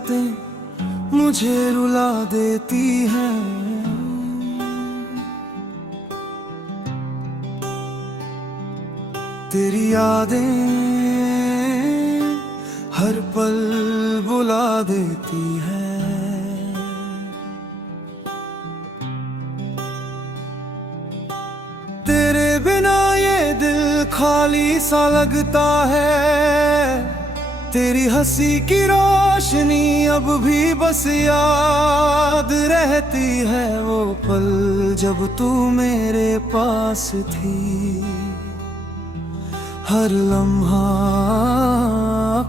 बातें मुझे रुला देती हैं। तेरी यादें हर पल बुला देती हैं। तेरे बिना ये दिल खाली सा लगता है। तेरी हंसी की रोशनी अब भी बस याद रहती है। वो पल जब तू मेरे पास थी, हर लम्हा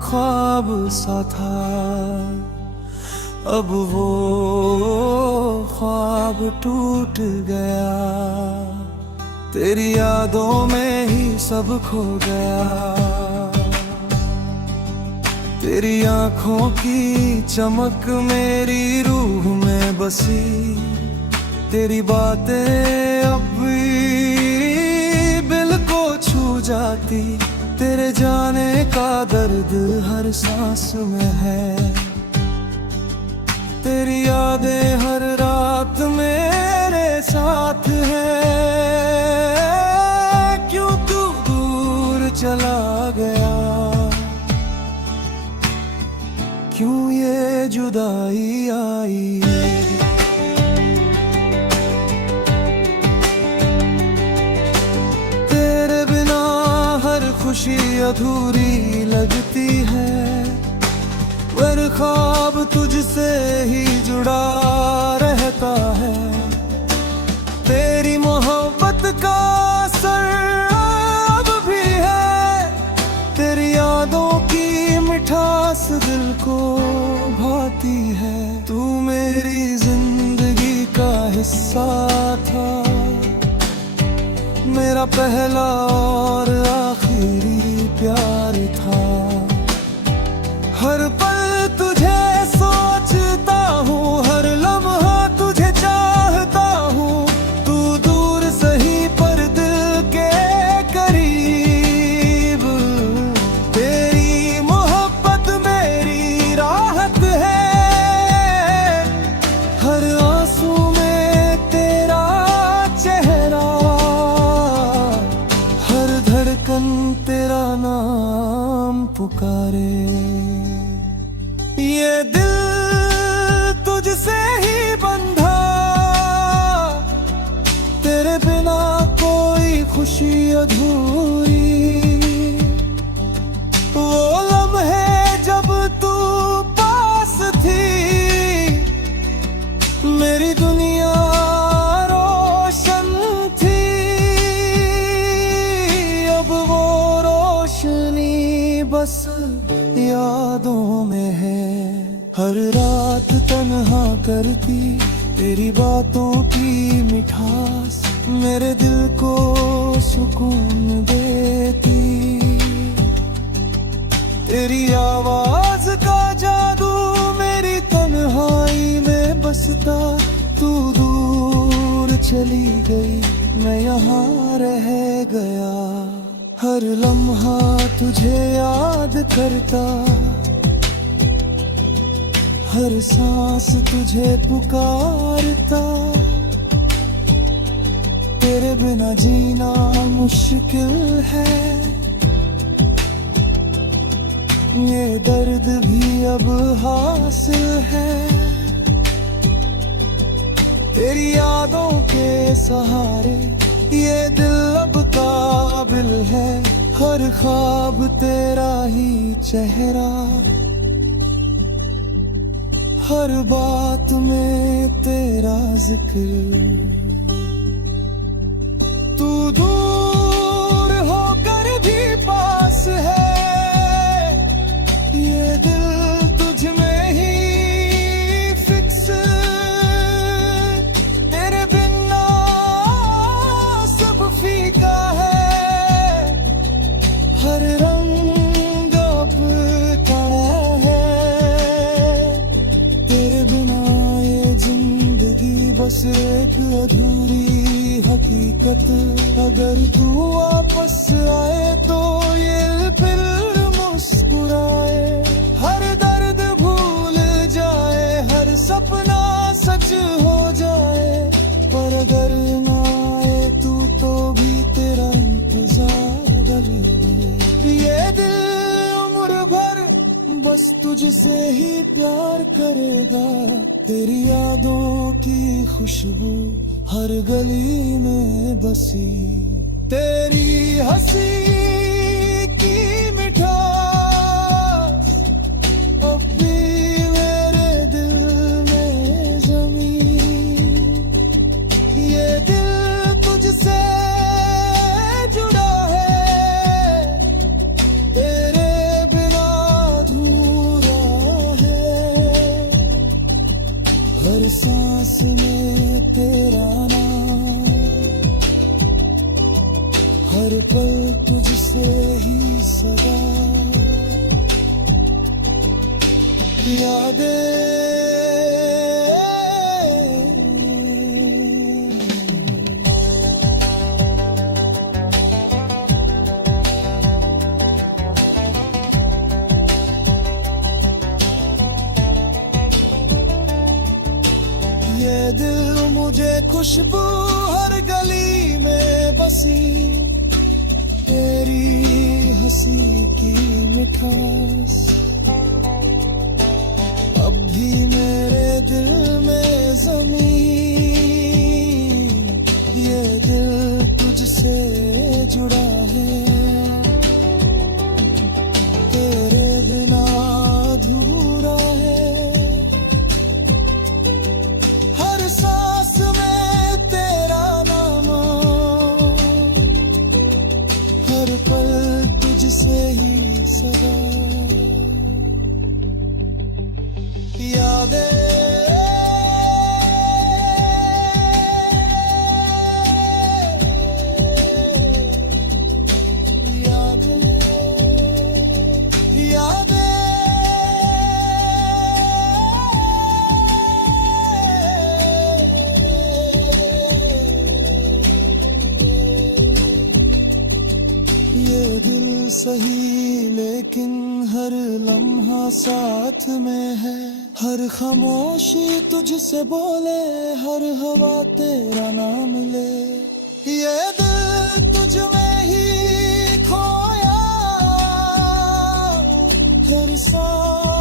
ख्वाब सा था। अब वो ख्वाब टूट गया, तेरी यादों में ही सब खो गया। तेरी आँखों की चमक मेरी रूह में बसी। तेरी बातें अब भी दिल को छू जाती। तेरे जाने का दर्द हर सांस में है। तेरी यादें हर रात मेरे साथ है। क्यों तू दूर चला गया, क्यों ये जुदाई आई। तेरे बिना हर खुशी अधूरी लगती है। पर ख्वाब तुझसे ही जुड़ा रहता है। तेरी मोहब्बत का असर अब भी है। तेरी यादों की मिठास दिल को भाती है। तू मेरी जिंदगी का हिस्सा था, मेरा पहला और आखिरी प्यार था। हर पल तुझे सोचता हूँ, हर लम्हा तुझे चाहता हूँ। तू दूर सही पर दिल के करीब। तेरी मोहब्बत मेरी राहत है। हर आंसू में तेरा चेहरा, हर धड़कन तेरा नाम पुकारे। ये दिल तुझसे ही बंधा, तेरे बिना कोई खुशी अधूरी। वो लम्हे जब तू पास थी, मेरी दुनिया रोशन थी। अब वो रोशनी बस यादों में है। हर रात तन्हा करती तेरी बातों की मिठास मेरे दिल को सुकून देती। तेरी आवाज का जादू मेरी तन्हाई में बसता। तू दूर चली गई, मैं यहाँ रह गया। हर लम्हा तुझे याद करता, हर सांस तुझे पुकारता। तेरे बिना जीना मुश्किल है, ये दर्द भी अब हासिल है। तेरी यादों के सहारे ये दिल अब काबिल है। हर ख्वाब तेरा ही चेहरा, हर बात में तेरा जिक्र। तू दूर होकर भी पास है, ये दिल तुझ में ही फिक्स। तेरे बिना सब फीका है, हर रंग अब काला है। तेरे बिना ये जिंदगी बस एक अधूरी हकीकत। अगर तू वापस आए तो ये फिर मुस्कुराए, हर दर्द भूल कुछ हो जाए, पर अगर ना आए तू तो भी तेरा इंतजार गली में। ये दिल उम्र भर बस तुझसे ही प्यार करेगा, तेरी यादों की खुशबू हर गली में बसी, तेरी हंसी की मिठास अब भी मेरे दिल में जमी। ये दिल तुझसे जुड़ा है, तेरे बिना अधूरा है। हर सांस में तेरा नाम, हर पल तुझसे ही सदा यादें। ये दिल मुझे खुशबू हर गली में बसी, तेरी हंसी की मिठास अब भी मेरे दिल में ज़मीन। ये दिल तुझसे जुड़ा है, तेरे बिना अधूरा है। हर सांस में तेरा नाम, हर पल तुझसे ही सदा यादें। ये दिल सही लेकिन हर लम्हा साथ में है, हर खामोशी तुझसे बोले, हर हवा तेरा नाम ले। ये दिल तुझ में ही खोया, हर सांस